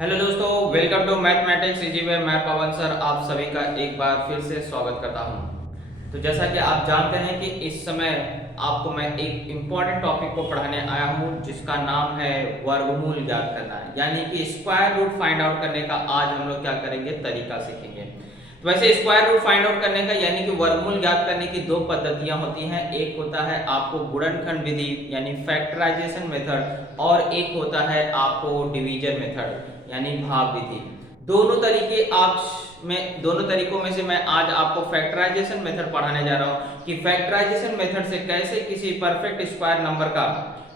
Hello दोस्तों, welcome to mathematics easy way. मैं Pawan sir आप सभी का एक बार फिर से स्वागत करता हूं। तो जैसा कि आप जानते हैं कि इस समय आपको मैं एक इम्पॉर्टेंट टॉपिक को पढ़ाने आया हूं जिसका नाम है वर्गमूल ज्ञात करना, यानी कि स्क्वायर रूट फाइंड आउट करने का आज हम लोग क्या करेंगे, तरीका सीखेंगे। तो वैसे स्क्वायर रूट फाइंड आउट करने का यानी कि वर्गमूल ज्ञात करने की दो पद्धतियां होती हैं। एक होता है आपको गुणनखंड विधि यानी फैक्टराइजेशन मेथड, और एक होता है आपको डिवीजन मेथड यानी भाग विधि। दोनों तरीकों में से मैं आज आपको फैक्टराइजेशन मेथड पढ़ाने जा रहा हूं कि फैक्टराइजेशन मेथड से कैसे किसी परफेक्ट स्क्वायर नंबर का,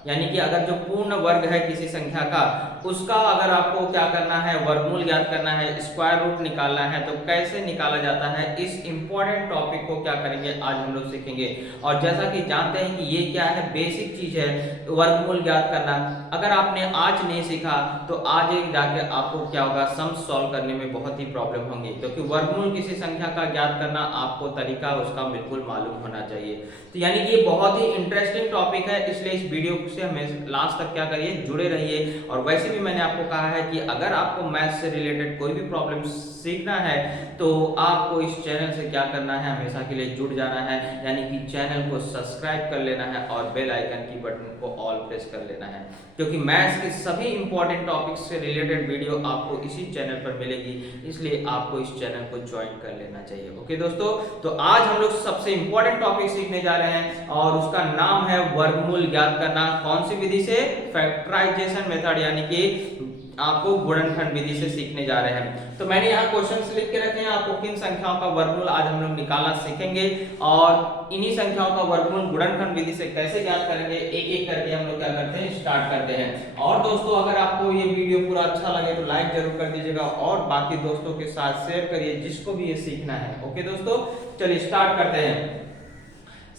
यानी कि अगर जो पूर्ण वर्ग है किसी संख्या का, उसका अगर आपको क्या करना है, वर्गमूल ज्ञात करना है, स्क्वायर रूट निकालना है, तो कैसे निकाला जाता है, इस इंपॉर्टेंट टॉपिक को क्या करेंगे आज हम लोग सीखेंगे। और जैसा कि जानते हैं कि ये क्या है, बेसिक चीज है वर्गमूल ज्ञात करना। अगर आपने आज नहीं सीखा तो आज एक जाके आपको क्या होगा, सम सॉल्व करने में बहुत ही प्रॉब्लम होंगी, क्योंकि वर्गमूल किसी संख्या का ज्ञात करना आपको तरीका उसका बिल्कुल मालूम होना चाहिए। तो यानी कि ये बहुत ही इंटरेस्टिंग टॉपिक है, इसलिए इस वीडियो से हमें लास्ट तक क्या करिए, जुड़े रहिए। और वैसे भी मैंने आपको कहा है कि अगर आपको मैथ से रिलेटेड कोई भी प्रॉब्लम सीखना है तो आपको इस चैनल से क्या करना है, हमेशा के लिए जुड़ जाना है, यानी कि चैनल को सब्सक्राइब कर लेना है और बेल आइकन की बटन को ऑल प्रेस कर लेना है, क्योंकि मैथ्स के सभी इंपॉर्टेंट टॉपिक्स से रिलेटेड वीडियो आपको इसी चैनल पर मिलेगी, इसलिए आपको इस चैनल को ज्वाइन कर लेना चाहिए। ओके दोस्तों, तो आज हम लोग सबसे इंपॉर्टेंट टॉपिक सीखने जा रहे हैं और उसका नाम है वर्गमूल ज्ञात करना। कौन सी विधि से? फैक्टराइजेशन मेथड, यानी कि आपको गुणनखंड विधि से सीखने जा रहे हैं। तो मैंने यहाँ क्वेश्चंस लिख के रखे हैं, आपको किन संख्याओं का वर्गमूल आज हम लोग निकालना सीखेंगे और इन्हीं संख्याओं का वर्गमूल गुणनखंड विधि से कैसे ज्ञात करेंगे, एक एक करके हम लोग क्या करते हैं, स्टार्ट करते हैं। और दोस्तों, अगर आपको ये वीडियो पूरा अच्छा लगे तो लाइक जरूर कर दीजिएगा और बाकी दोस्तों के साथ शेयर करिए जिसको भी ये सीखना है। ओके दोस्तों, चलिए स्टार्ट करते हैं।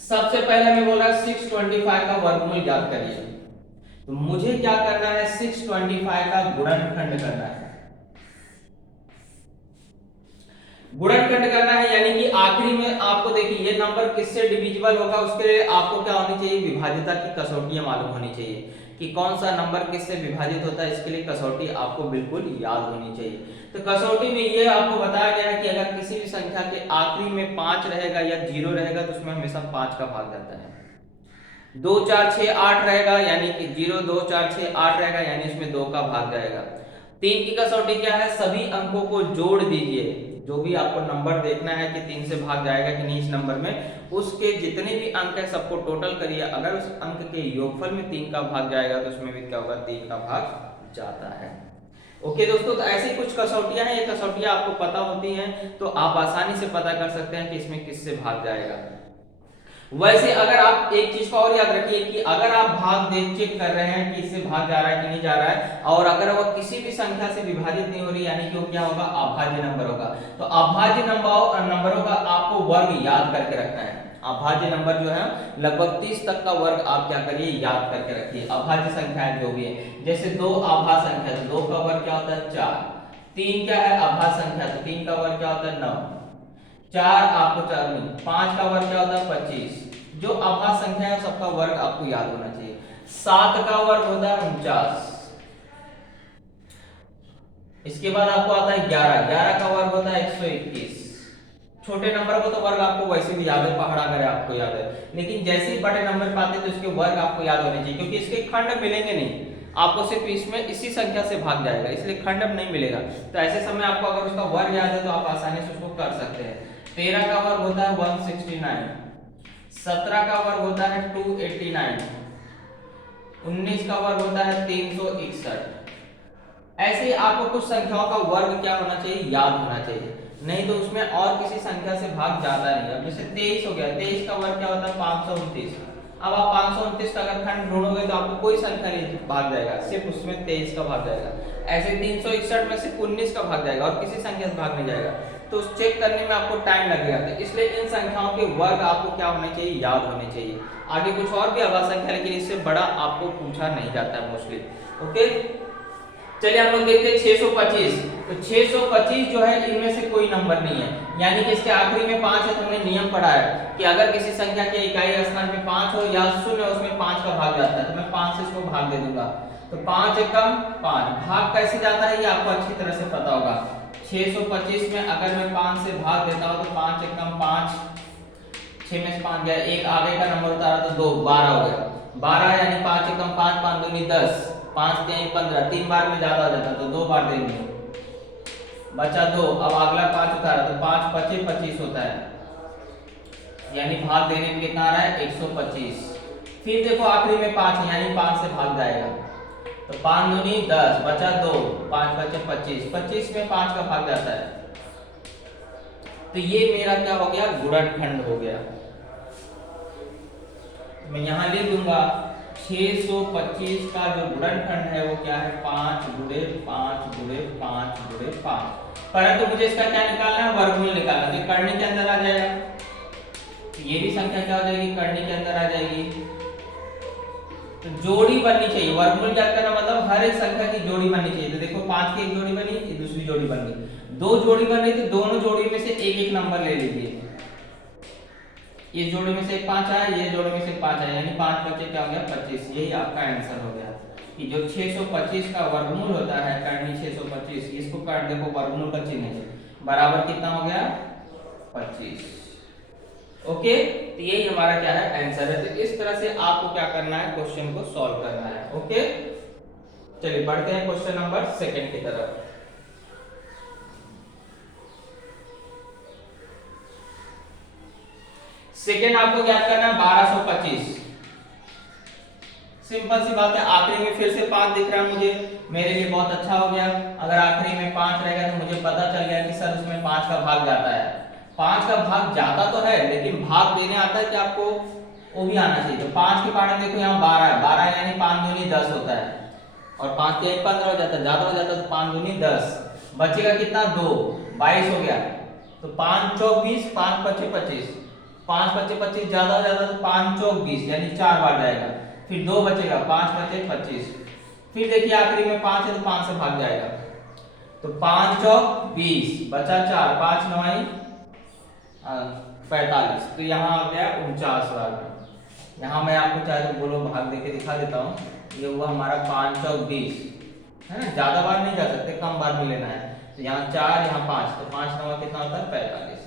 सबसे पहले मैं बोल रहा 625 का वर्गमूल ज्ञात करिए। तो मुझे क्या करना है, 625 का गुणनखंड करना है। गुणनखंड करना है यानी कि आखिरी में आपको देखिए ये नंबर किससे डिविजिबल होगा, उसके लिए आपको क्या होनी चाहिए, विभाज्यता की कसौटियां मालूम होनी चाहिए कि कौन सा नंबर किससे विभाजित होता है। इसके लिए कसौटी आपको बिल्कुल याद होनी चाहिए। तो कसौटी में ये आपको बताया गया है कि अगर किसी भी संख्या के आखिरी में 5 रहेगा या 0 रहेगा तो उसमें हमेशा 5 का भाग जाता है। 2 4 6 8 रहेगा यानी कि 0 2 4 6 8 रहेगा यानी इसमें 2 का भाग जाएगा। 3 की कसौटी क्या है, सभी अंकों को जोड़ दीजिए। जो भी आपको नंबर देखना है कि 3 से भाग जाएगा कि नहीं इस नंबर में, उसके जितने भी अंक है सबको टोटल करिए। अगर उस अंक के योगफल में 3 का भाग जाएगा तो उसमें भी क्या होगा, 3 का भाग जाता है। ओके दोस्तों, तो ऐसी कुछ कसौटियां हैं, ये कसौटियां आपको पता होती हैं तो आप आसानी से पता कर सकते हैं कि इसमें किससे भाग जाएगा। वैसे अगर आप एक चीज को और याद रखिए कि अगर आप भाग देख चेक कर रहे हैं कि इससे भाग जा रहा है कि नहीं जा रहा है, और अगर वो किसी भी संख्या से विभाजित नहीं हो रही, यानी कि वो क्या होगा, अभाज्य नंबर होगा। तो अभाज्य नंबरों का आपको वर्ग याद करके रखना है। अभाज्य नंबर जो है लगभग 30 तक का वर्ग आप क्या करिए, याद करके रखिए। अभाज्य संख्याएं जो भी है, जैसे 2 अभाज्य संख्या, तो 2 का वर्ग क्या होता है, 4। 3 क्या है, अभाज्य संख्या, तो 3 का वर्ग क्या होता है, 9। 4 आपको 4 नहीं, 5 का वर्ग क्या होता है, 25। जो अभाज्य संख्या है सबका वर्ग आपको याद होना चाहिए। 7 का वर्ग होता है 49। इसके बाद आपको आता है 11। 11 का वर्ग होता है 121। छोटे नंबर को तो वर्ग आपको वैसे भी याद है, पहाड़ा करे आपको याद है, लेकिन जैसे ही बड़े नंबर पाते तो इसके वर्ग आपको याद होने चाहिए, क्योंकि इसके खंड मिलेंगे नहीं, आपको सिर्फ इसमें इसी संख्या से भाग जाएगा, इसलिए खंड अब नहीं मिलेगा। तो ऐसे समय आपको अगर उसका वर्ग याद है तो आप आसानी से उसको कर सकते हैं। 13 का वर्ग होता है 169। 17 का वर्ग होता है 289। 19 का वर्ग होता है 361। ऐसे ही आपको कुछ संख्याओं का वर्ग क्या होना चाहिए, याद होना चाहिए, नहीं तो उसमें और किसी संख्या से भाग जाता नहीं। अब जैसे 23 हो गया, 23 का वर्ग क्या होता है, 529। अब आप 529 का अगर खंड ढूंढोगे तो आपको कोई संख्या नहीं भाग जाएगा, सिर्फ उसमें 23 का भाग जाएगा। ऐसे 361 में सिर्फ 19 का भाग जाएगा और किसी संख्या से भाग नहीं जाएगा, तो चेक करने में आपको टाइम लगेगा। तो इसलिए इन संख्याओं के वर्ग आपको क्या होने चाहिए, याद होने चाहिए। आगे कुछ और भी अभाज्य संख्या, लेकिन इससे बड़ा आपको पूछा नहीं जाता है मोस्टली। ओके, चलिए हम लोग देखते हैं 625। तो 625 जो है इनमें से कोई नंबर नहीं है, यानी कि इसके आखिरी में 5 है। तो हमने नियम पढ़ा है कि अगर किसी संख्या के इकाई स्थान में 5 हो या शून्य उसमें 5 का भाग जाता है, तो मैं 5 से इसको भाग दे दूंगा। तो 5 एकम 5, भाग कैसे जाता है ये आपको अच्छी तरह से पता होगा। 625 में अगर मैं 5 से भाग देता हूं तो 5 एकम 5, 6 में से 5 गया, एक आगे का नंबर उतारा तो 2, 12 हो गया। 12 यानी 5 एकम 5, 5 दूनी 10, 5 3 15, 3 बार में ज्यादा हो जाता तो 2 बार देंगे, बचा 2। अब अगला 5 उतारा तो 5 25 25 होता है, यानी भाग देने में कितना आ रहा है 125। फिर देखो आखिरी में 5 है यानी 5 से भाग जाएगा, तो 5 दूनी 10, बचा 2, 5 बचे 25, 25 में 5 का भाग जाता है। तो ये मेरा क्या हो गया, गुणनखंड हो गया। मैं यहां लिख दूंगा 625 का जो गुणनखंड है वो क्या है, 5 गुणे 5 गुणे 5 गुणे 5। परंतु मुझे इसका क्या निकालना है, वर्गमूल निकालना। तो करनी के अंदर आ जाएगा, ये भी संख्या क्या हो जाएगी, करनी के अंदर आ जाएगी। तो जोड़ी बननी चाहिए, वर्गमूल ज्ञात करना मतलब हर एक संख्या की जोड़ी बननी चाहिए। तो देखो 5 की एक जोड़ी बनी, ये दूसरी जोड़ी बन गई, 2 जोड़ी बन रही, तो दोनों जोड़ी में से एक एक नंबर ले लीजिए। ये जोड़ी में से 5 आया, ये जोड़ी में से 5 आया, यानी 5 बचे क्या हो गया 25। यही आपका आंसर हो गया कि जो 625 का वर्गमूल होता है, करनी 625, इसको काट देखो वर्गमूल का चिन्ह है, बराबर कितना हो गया 25। ओके, तो यही हमारा क्या है आंसर है। तो इस तरह से आपको क्या करना है, क्वेश्चन को सॉल्व करना है। ओके, चलिए बढ़ते हैं क्वेश्चन नंबर 2 की तरफ। सेकेंड आपको ज्ञात करना है 1225। सिंपल सी बात है, आखिरी में फिर से 5 दिख रहा है मुझे, मेरे लिए बहुत अच्छा हो गया। अगर आखिरी में 5 रहेगा तो मुझे पता चल गया कि सर उसमें 5 का भाग जाता है। 5 का भाग जाता तो है, लेकिन भाग देने आता है कि आपको वो भी आना चाहिए। तो 5 के पार्ट में देखो यहाँ 12 है, 12 यानी 5 दूनी 10 होता है, और 5 के 15 हो जाता है, ज्यादा हो जाता है तो 5 दूनी 10, बचेगा कितना 2, 22 हो गया। तो 5 चौक 20, 5 पचे 25, 5 बचे 25, ज्यादा हो जाता तो 5 चौक 20, यानी 4 बार जाएगा। फिर 2 बचेगा, 5 बचे 25। फिर देखिए आखिरी में 5 है तो 5 से भाग जाएगा, तो 5 चौक 20, बचा 4, 5 9 45। तो यहाँ आ गया 49 बार। यहाँ मैं आपको चाहे तो बोलो भाग देके दिखा देता हूँ। ये हुआ हमारा 5 चौक 20 है ना, ज्यादा बार नहीं जा सकते, कम बार में लेना है। तो यहाँ 4, यहाँ 5, तो 5 9 कितना होता है 45।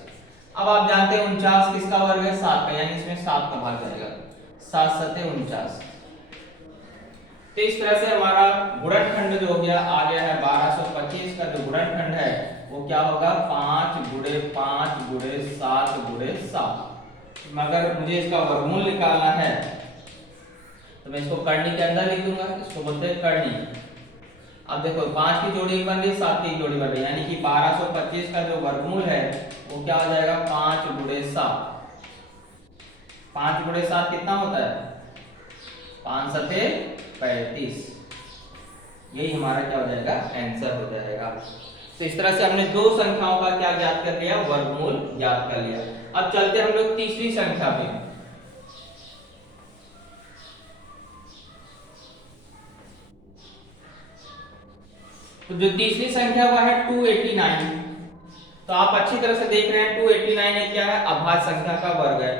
अब आप जानते हैं 49 किसका वर्ग है, 7 का, यानी इसमें 7 का भाग जाएगा, 7 7 49। तो इस तरह से हमारा गुणनखंड जो हो गया आ गया है 1225 का जो गुणनखंड है वो क्या होगा 5 गुणे 5 गुणे 7 गुणे 7। मगर मुझे इसका वर्गमूल निकालना है तो मैं इसको करनी के अंदर लिख दूंगा, इसको बोलते हैं करनी। अब देखो 5 की जोड़ी बन रही, 7 की जोड़ी बन रही, यानी कि 1225 का जो वर्गमूल है वो क्या हो जाएगा 5 गुणे 7। 5 गुणे 7 कितना होता है 5 सते 35। यही हमारा क्या हो जाएगा आंसर हो जाएगा। तो इस तरह से हमने दो संख्याओं का क्या ज्ञात कर लिया, वर्गमूल ज्ञात कर लिया। अब चलते हम लोग तीसरी संख्या पे। तो जो तीसरी संख्या वह है 289। तो आप अच्छी तरह से देख रहे हैं 289 एक क्या है अभाज्य संख्या का वर्ग है,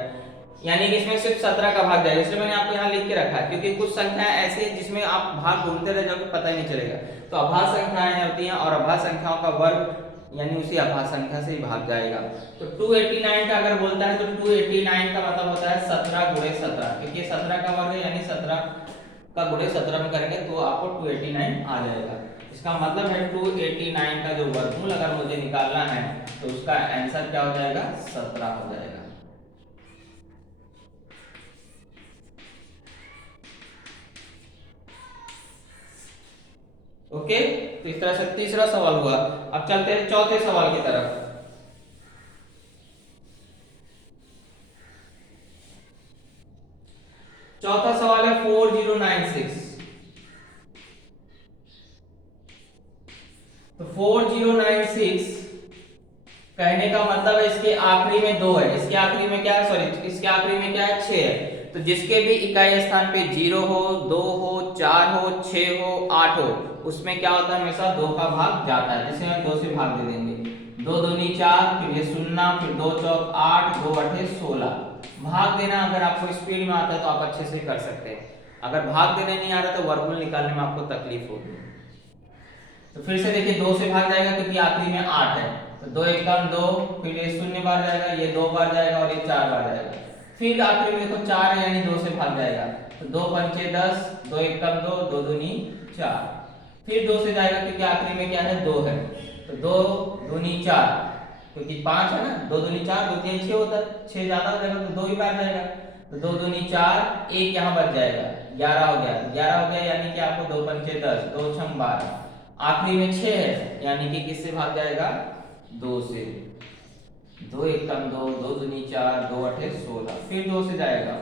यानी कि इसमें सिर्फ 17 का भाग जाएगा। इसलिए मैंने आपको यहाँ लिख के रखा है क्योंकि कुछ संख्याएं ऐसी हैं जिसमें आप भाग ढूंढते रह जाओगे पता ही नहीं चलेगा। तो अभाज्य संख्याएं होती हैं और अभाज्य संख्याओं का वर्ग यानी उसी अभाज्य संख्या से ही भाग जाएगा। तो 289 का अगर बोलता है तो 289 का मतलब होता है 17 गुणे 17, क्योंकि 17 का वर्ग है यानी 17 का गुणे 17 में करेंगे तो आपको 289 आ जाएगा। इसका मतलब है 289 का जो वर्गमूल अगर मुझे निकालना है तो उसका आंसर क्या हो जाएगा 17 हो जाएगा। ओके, तो इस तरह से तीसरा सवाल हुआ। अब चलते हैं चौथे सवाल की तरफ। चौथा सवाल है 4096। तो 4096 कहने का मतलब है इसके आखिरी में 2 है, इसके आखिरी में क्या है, सॉरी इसके आखिरी में क्या है 6 है। तो जिसके भी इकाई स्थान पे 0 हो, 2 हो, 4 हो, 6 हो, 8 हो, उसमें क्या होता है, हमेशा 2 का भाग जाता है, जिसे हम 2 से भाग दे देंगे। 2 दूनी 4, फिर ये 0, फिर 2 चौक 8, 2 अठे 16। भाग देना अगर आपको स्पीड में आता है तो आप अच्छे से कर सकते हैं, अगर भाग देने नहीं आ रहा तो वर्गमूल निकालने में आपको तकलीफ होगी। तो फिर से देखिए 2 से भाग जाएगा क्योंकि आखिरी में 8 है, तो 2 एकम 2, फिर ये 0 बार जाएगा, ये 2 बार जाएगा और ये 4 बार जाएगा। फिर आखिरी में देखो 4 है यानी 2 से भाग जाएगा, तो 2 पंचे 10, 2 एकम 2, 2 दूनी 4। फिर 2 से जाएगा क्योंकि आखिरी में क्या है, 2 है, तो 2 दूनी 4, क्योंकि 5 है ना, 2 दूनी 4, 2 3 6 होता है, 6 ज्यादा हो जाएगा तो 2 ही बार जाएगा, तो 2 दूनी 4, 1 यहाँ बच जाएगा, 11 हो गया, 11 हो गया यानी कि आपको 2 पंचे 10, 2 छम 12, आखिरी में 6 है यानी कि किससे भाग जाएगा, 2 से। 2 एकम 2, 2 दूनी 4, 2 अठे 16, फिर 2 से जाएगा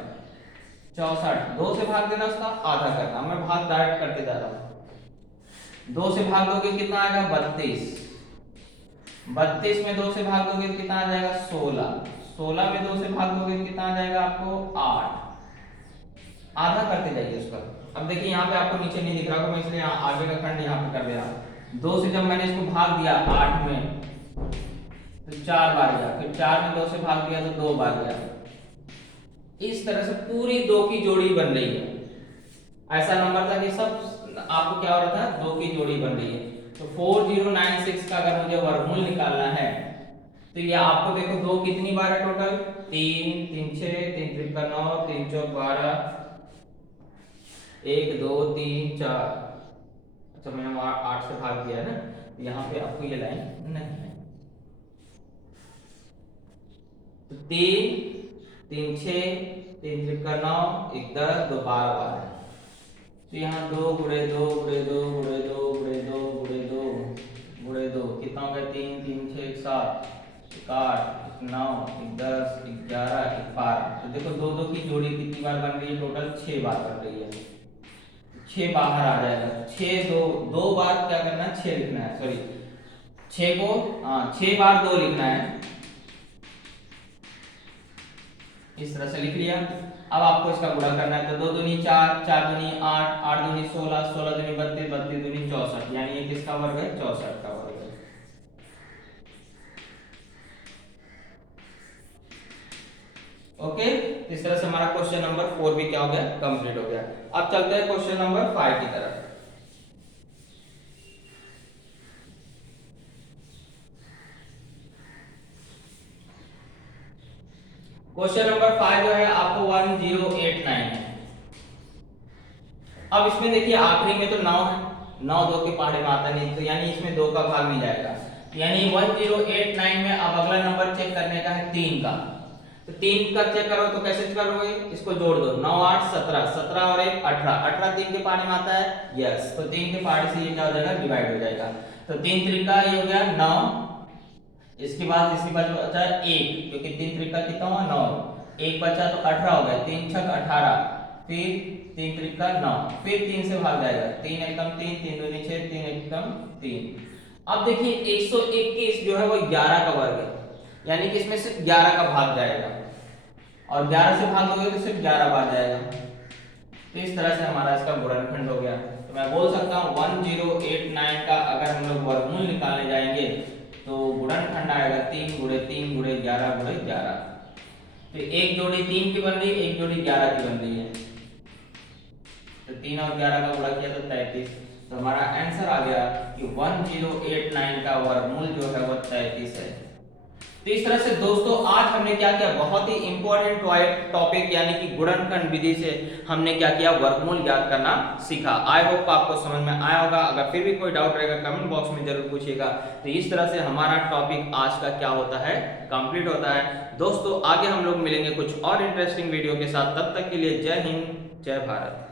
64, 2 से भाग देना उसका आधा करना, मैं भाग डायरेक्ट करते जा रहा हूं। 2 से भाग दोगे कितना आएगा, 32, 32 में 2 से भाग दोगे तो कितना आ जाएगा, 16, 16 में 2 से भाग दोगे तो कितना आ जाएगा आपको, 8। आधा करते जाइए उसका। अब देखिए यहाँ पे आपको नीचे नहीं दिख रहा होगा, मैं इसलिए आगे का खंड यहाँ पे कर दे रहा हूं। 2 से जब मैंने इसको भाग दिया 8 में तो 4 बार गया, फिर 4 में 2 से भाग दिया तो 2 बार गया। इस तरह से पूरी 2 की जोड़ी बन रही है। ऐसा नंबर था कि सब आपको क्या हो रहा था, 2 की जोड़ी बन रही है। तो 4096 का अगर मुझे वर्गमूल निकालना है तो ये आपको देखो 2 कितनी बार है टोटल, 3 3 6 3 त्रिका 9 3 चौक 12, 1 2 3 4, अच्छा मैंने 8 से भाग दिया है ना, यहाँ पे आपको ये लाइन नहीं है। तो 3 3 6 3 त्रिका 9, 1 10, 2 12 बार है। तो यहाँ 2 गुणे 2 गुणे 2 गुणे 2 गुणे 2 गुणे 2 गुणे 2 कितना हो गया, 3 3 6 7 8 9 10 11 12। तो देखो 2 2 की जोड़ी कितनी बार बन रही है, टोटल 6 बार बन रही है। 6 बाहर आ जाएगा, 6 2 बार क्या करना है, 6 लिखना है, सॉरी 6 को 6 बार 2 लिखना है, इस तरह से लिख लिया। अब आपको इसका गुणा करना है, तो 2 दूनी 4, 4 दूनी 8, 8 दूनी 16, 16 दूनी 32, 32 दूनी 64, यानी ये किसका वर्ग है, 64 का वर्ग है। ओके, इस तरह से हमारा क्वेश्चन नंबर 4 भी क्या हो गया, कंप्लीट हो गया। अब चलते हैं क्वेश्चन नंबर 5 की तरफ। क्वेश्चन नंबर 5 जो है आपको 1089 है। अब इसमें देखिए आखिरी में तो 9 है, 9 2 के पहाड़े में आता नहीं, तो यानी इसमें 2 का भाग नहीं जाएगा, यानी 1089 में अब अगला नंबर चेक करने का है 3 का। तो 3 का चेक करो तो कैसे करोगे, इसको जोड़ दो, 9 8 17, 17 और 1 18, 18 3 के पहाड़े में आता है, यस, तो 3 के पहाड़े से ये क्या हो जाएगा, डिवाइड हो जाएगा। तो 3 त्रिका ये हो गया 9, इसके बाद इसके बाद बचा 1, क्योंकि 3 त्रिका कितना हुआ 9, 1 बचा तो 18 हो गया, 3 छक 18, फिर 3 त्रिका 9, फिर 3 से भाग जाएगा, 3 एकम 3, 3 दूनी 6, 3 एकम 3। अब देखिए 121 जो है वो 11 का वर्ग है, यानी कि इसमें सिर्फ 11 का भाग जाएगा, और 11 से भाग दोगे तो सिर्फ 11 बार जाएगा। तो इस तरह से हमारा इसका गुणनखंड हो गया। तो मैं बोल सकता हूँ 1089 का अगर हम लोग वर्गमूल निकालने जाएंगे तो गुणनखंड आएगा 3 गुणे 3 गुणे 11 गुणे 11। तो एक जोड़ी 3 की बन रही है, एक जोड़ी 11 की बन रही है, तो 3 और 11 का गुणा किया तो 33। तो हमारा आंसर आ गया कि 1089 का वर्गमूल जो है वो 33 है। तो इस तरह से दोस्तों आज हमने क्या किया, बहुत ही इंपॉर्टेंट टॉपिक यानी कि गुणनखंड विधि से हमने क्या किया, वर्गमूल ज्ञात करना सीखा। आई होप आपको समझ में आया होगा। अगर फिर भी कोई डाउट रहेगा कमेंट बॉक्स में जरूर पूछिएगा। तो इस तरह से हमारा टॉपिक आज का क्या होता है, कंप्लीट होता है। दोस्तों आगे हम लोग मिलेंगे कुछ और इंटरेस्टिंग वीडियो के साथ, तब तक के लिए जय हिंद जय भारत।